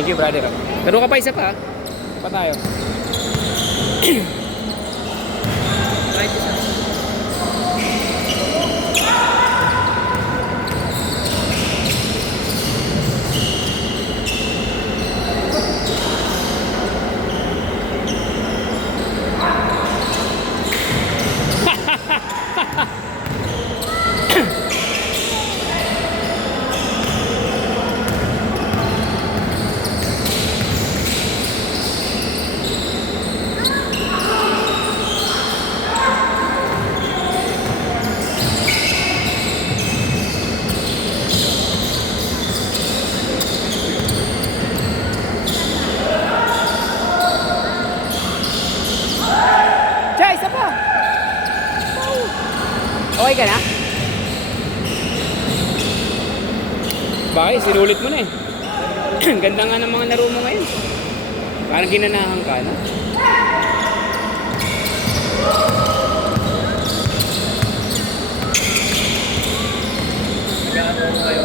Thank you, brother. Laro ka pa isa pa. Pa tayo. Right isa. Chay, isa pa. Okay ka na? Bakit? Sinulit mo na eh. Ganda nga ng mga laro mo ngayon. Parang ginanahan ka na. Nag-ano tayo.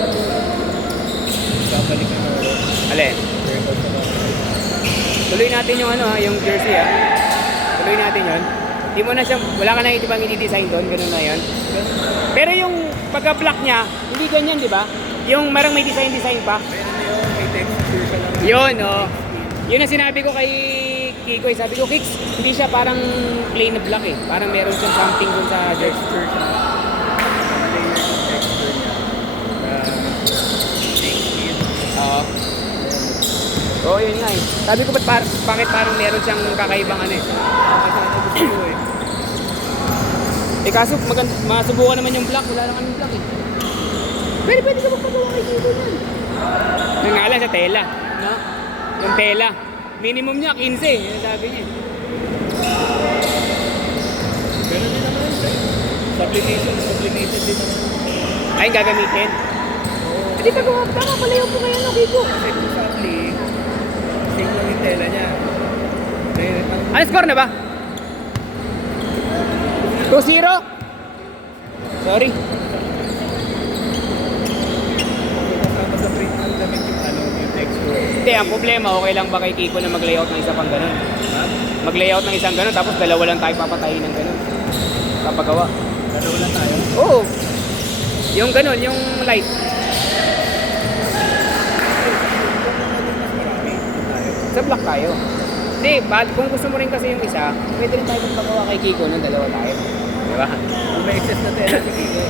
Babalik na ako. Alin? Tuloy natin yung ano ha, yung jersey ha. Tuloy natin yun. Hindi mo na siya, wala ka na ibang i-design doon, ganun na yun. Pero yung pagka-black niya, hindi ganyan, di ba? Yung marang may design pa. Meron na yun, may texture ka lang. Yun, oh. Yun ang sinabi ko kay Kiko. Sabi ko, Kix, hindi siya parang plain na black eh. Parang meron siyang something dun sa jersey. Texture siya. Layer yung texture niya. Oo. Oo, yun nga eh. Sabi ko, bakit parang meron siyang kakaibang ano eh. Kasi ano gusto ko eh. Eh kaso, masubukan naman yung black. Wala lang kaming black eh. Pero pwede ka magpagawa kay Kiko yan. Yung nga lang sa tela. No? Yung tela. Minimum niya, 15. Yan sabi niya. Ganun din naman. Sublimated din naman. Ay, gagamitin. Hindi ka gawa. Tama pala yung po kayo, no, Kiko. Kasi kung sapli, same lang yung tela niya. Ano score na ba? 2-0? Sorry. Kasama sa print ang damit yung ano, yung texture. Hindi, ang problema, okay lang ba kay Kiko na mag-layout ng isa pang ganun? Ha? Mag-layout ng isang ganun, tapos dalawa lang tayo papatayin ng ganun. Kapagawa. Dalawa lang tayo. Oo. Yung ganun, yung light. Sa black tayo. Hindi, kung gusto mo rin kasi yung isa, pwede rin tayo magpagawa kay Kiko ng dalawa tayo. Di ba? Kung may excess na tela si Kiko.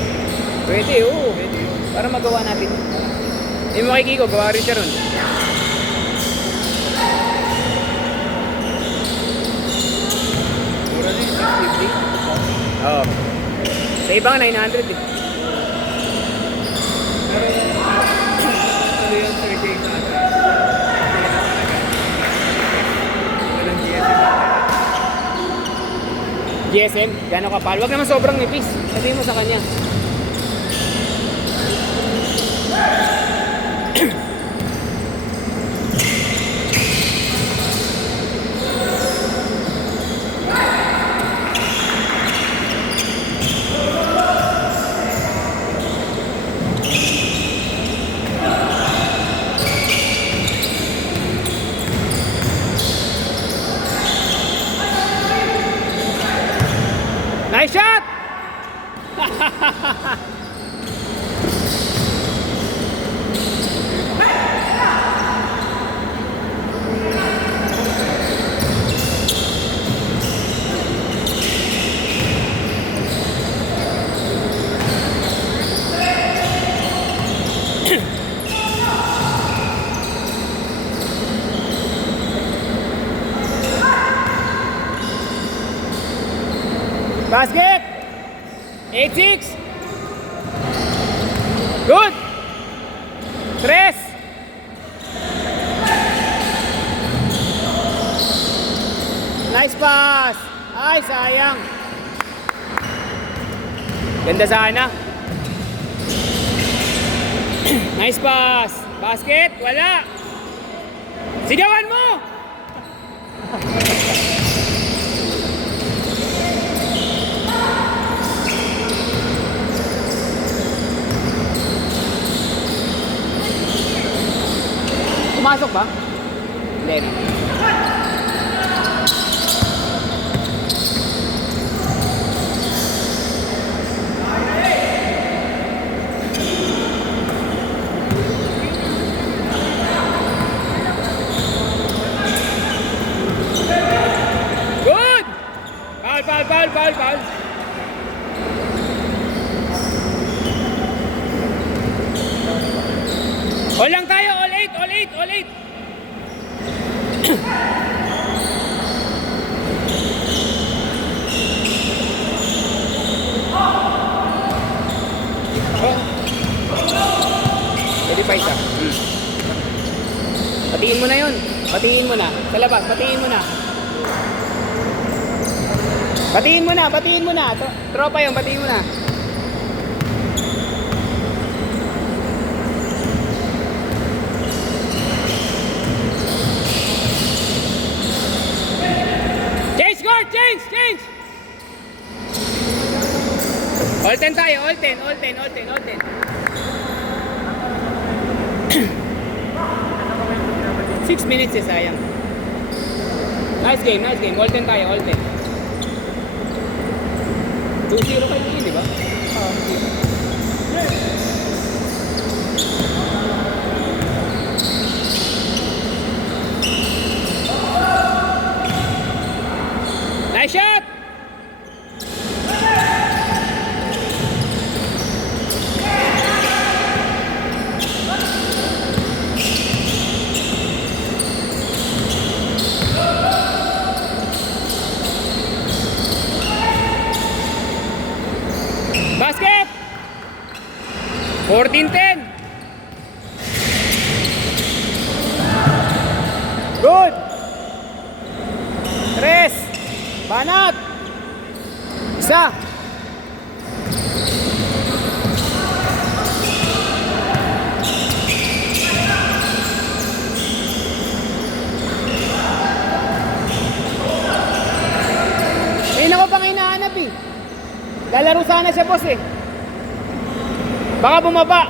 Pwede, oo. Pwede yun. Para magawa natin. Yung mga kay Kiko, gawa rin siya ron. Mura na yung 650. Oo. Sa ibang 900 eh. Pero ano yun, 38 na ata. Walang GSM. GSM, gano'ng kapal. Huwag naman sobrang nipis. Sabihin mo sa kanya. Nice shot! Basket! 8-6! Good! 3! Nice pass! Ay, sayang! Ganda sana! Nice pass! Basket! Wala! Sigawan mo! Pumasok ba? Hindi na. Good! Foul. All lang tayo, all eight. Pwede pa isa. Patiin mo na yun. Patiin mo na. Sa labas, patiin mo na. Batiin mo na. Tropa yun, batiin mo na. Change guard, change! All 10 tayo, all 10. 6 minutes eh, sayang. Nice game. All 10 tayo, all 10. 2-0 kayo yun, di ba? Nice shot! Basket! 14-10. Good! Tres! Banat! Isa! Ayun ako pang hinahanap eh. Lalaro sana siya, boss eh. Baka bumaba.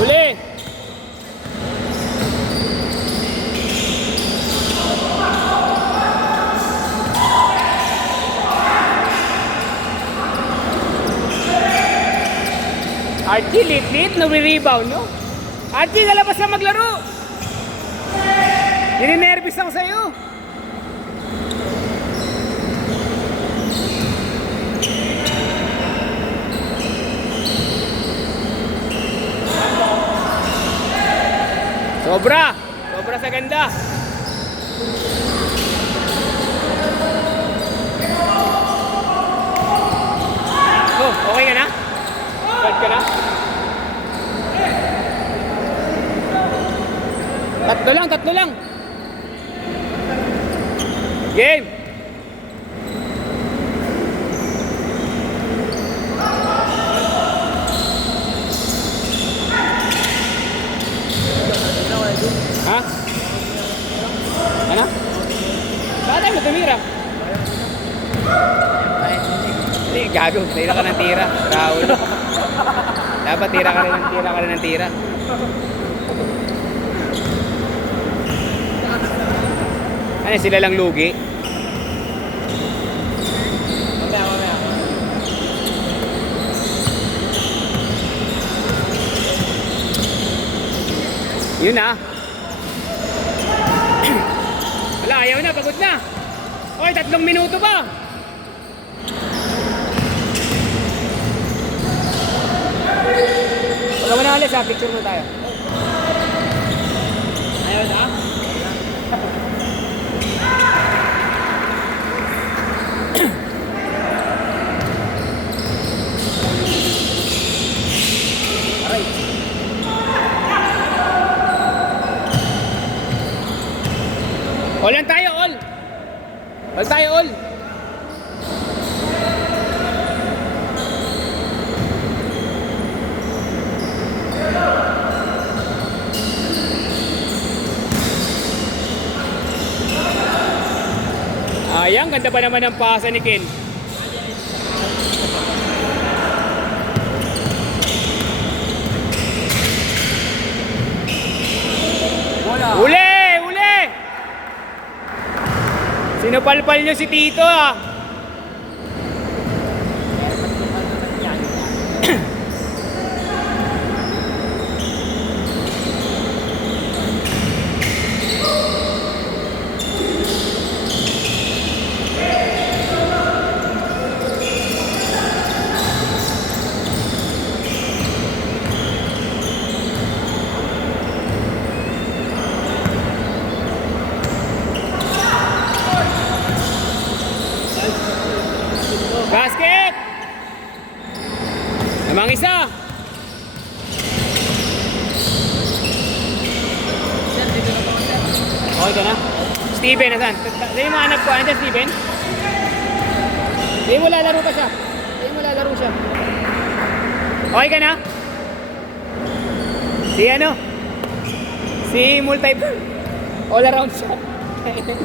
Uli. Archie, lit-lit, nare-rebound, no? Archie, lalabas na maglaro! Nininervous ako sa'yo! Sobra sa ganda! Oh, okay ka na? Start ka na? Tatlo lang. Game! Ha? Ano? Saan tayo tumira? Hindi, gago. Tira ka ng tira. Raul. Dapat tira ka rin ng tira. Ano, sila lang lugi? Mamaya. Yun na. Wala, ayaw na, pagod na. Okay, 3 minuto pa. Wala mo na alis ha, picture mo tayo. Ayaw na. Aray. All lang tayo, all. All tayo, all. Sayang, ganda pa naman ng pasa ni Ken. Wala. Uli! Uli! Sinupalpal nyo si Tito ah. Basket! Namang isa! Okay ka na? Steven, nasan? Dahil mo anak ko, andyan Steven? Dahil mo lalaro pa siya. Dahil mo lalaro siya. Okay ka na? Si ano? Si multi all around shot.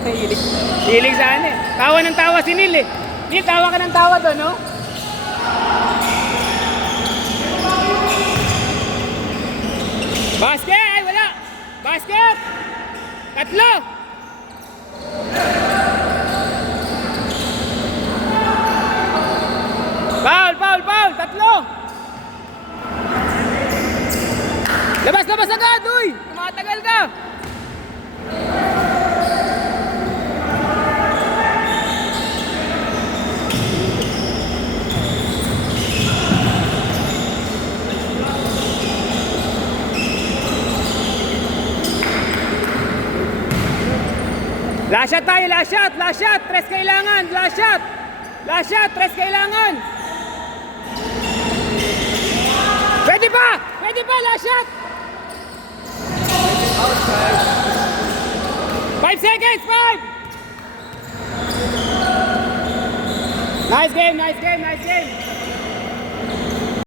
Hilig. Hilig sa ano eh. Tawa ng tawa si Neil eh. Neil, tawa ka ng tawa doon, no? Basket! Ay, wala! Basket! Tatlo! Foul! Foul! Foul! Tatlo! Labas! Labas agad! Uy! Tumatagal ka! Last shot tayo, last shot, last shot, tres kailangan, last shot, tres kailangan. Pwede pa, last shot. 5 seconds, 5. Nice game, nice game, nice game.